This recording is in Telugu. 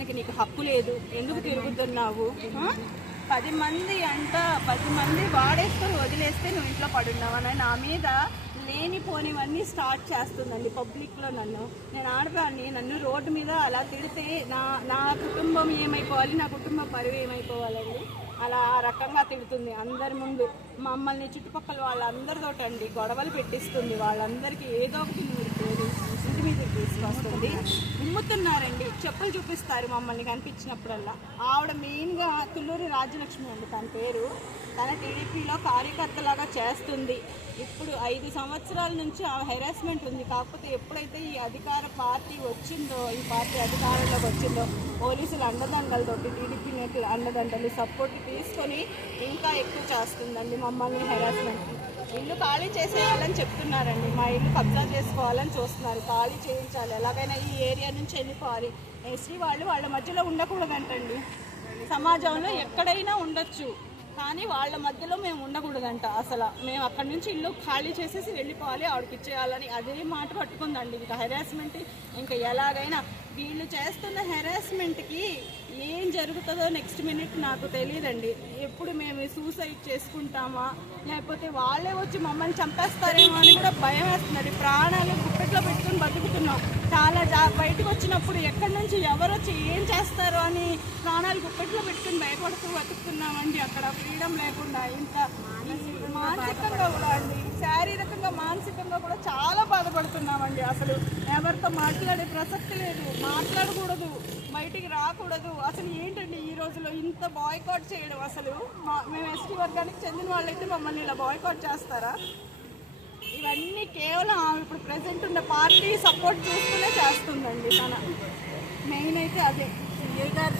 తిరగడానికి నీకు హక్కు లేదు. ఎందుకు తిరుగుతున్నావు? పది మంది అంట పది మంది వాడేసుకొని వదిలేస్తే నువ్వు ఇంట్లో పడున్నావు? అని నా మీద లేనిపోనివన్నీ స్టార్ట్ చేస్తుందండి పబ్లిక్లో నన్ను. నేను ఆడదాన్ని నన్ను రోడ్డు మీద అలా తిడితే నా నా కుటుంబం ఏమైపోవాలి? నా కుటుంబ పరువు ఏమైపోవాలండి? అలా ఆ రకంగా తిడుతుంది అందరి ముందు. మమ్మల్ని చుట్టుపక్కల వాళ్ళందరితోటండి గొడవలు పెట్టిస్తుంది. వాళ్ళందరికీ ఏదో ఒకటి మీరు ఇంటి ఉమ్ముతున్నారండి చెప్పులు చూపిస్తారు మమ్మల్ని కనిపించినప్పుడల్లా. ఆవిడ మెయిన్గా తుల్లూరి రాజ్యలక్ష్మి అండి తన పేరు. తన టీడీపీలో కార్యకర్తలాగా చేస్తుంది. ఇప్పుడు ఐదు సంవత్సరాల నుంచి ఆ హెరాస్మెంట్ ఉంది. కాకపోతే ఎప్పుడైతే ఈ అధికార పార్టీ వచ్చిందో ఈ పార్టీ అధికారంలోకి వచ్చిందో పోలీసులు అండదండలతోటి టీడీపీ నేతలు అండదండలు సపోర్ట్ తీసుకొని ఇంకా ఎక్కువ చేస్తుందండి మమ్మల్ని హెరాస్మెంట్ ఇల్లు ఖాళీ చేసేయాలని చెప్తున్నారండి. మా ఇల్లు కబ్జా చేసుకోవాలని చూస్తున్నారు. ఖాళీ చేయించాలి. ఎలాగైనా ఈ ఏరియా నుంచి వెళ్ళిపోవాలి. ఎస్టీ వాళ్ళు వాళ్ళ మధ్యలో ఉండకూడదంటండి. సమాజంలో ఎక్కడైనా ఉండొచ్చు. కానీ వాళ్ళ మధ్యలో మేము ఉండకూడదంట అసలు. మేము అక్కడి నుంచి ఇల్లు ఖాళీ చేసేసి వెళ్ళిపోవాలి. ఆవిడకి ఇచ్చేయాలని అదే మాట పట్టుకుందండి. ఇంకా హెరాస్మెంట్ ఇంకా ఎలాగైనా వీళ్ళు చేస్తున్న హెరాస్మెంట్కి జరుగుతుందో నెక్స్ట్ మినిట్ నాకు తెలియదండి ఎప్పుడు మేము సూసైడ్ చేసుకుంటామా? లేకపోతే వాళ్ళే వచ్చి మమ్మల్ని చంపేస్తారేమో అని కూడా భయం వేస్తున్నది ప్రాణాలు గుప్పెట్లో పెట్టుకుని బతుకుతున్నాం. చాలా జా బయటకు వచ్చినప్పుడు ఎక్కడి నుంచి ఎవరు వచ్చి ఏం చేస్తారో అని ప్రాణాలు గుప్పెట్లో పెట్టుకుని భయపడుతూ బతుకుతున్నామండి. అక్కడ ఫ్రీడమ్ లేకుండా ఇంత మానసికంగా కూడా అండి. శారీరకంగా మానసికంగా కూడా చాలా బాధపడుతున్నామండి అసలు ఎవరితో మాట్లాడే ప్రసక్తి లేదు. మాట్లాడకూడదు. బయటికి రాకూడదు. అసలు ఏంటండి ఈ రోజులో ఇంత బాయ్కాట్ చేయడం? అసలు మా- మేము ఎస్టీ వర్గానికి చెందిన వాళ్ళైతే మమ్మల్ని ఇలా బాయ్కాట్ చేస్తారా? ఇవన్నీ కేవలం ఆమె ఇప్పుడు ప్రజెంట్ ఉన్న పార్టీ సపోర్ట్ చూస్తూనే చేస్తుందండి తన. మెయిన్ అయితే అదే.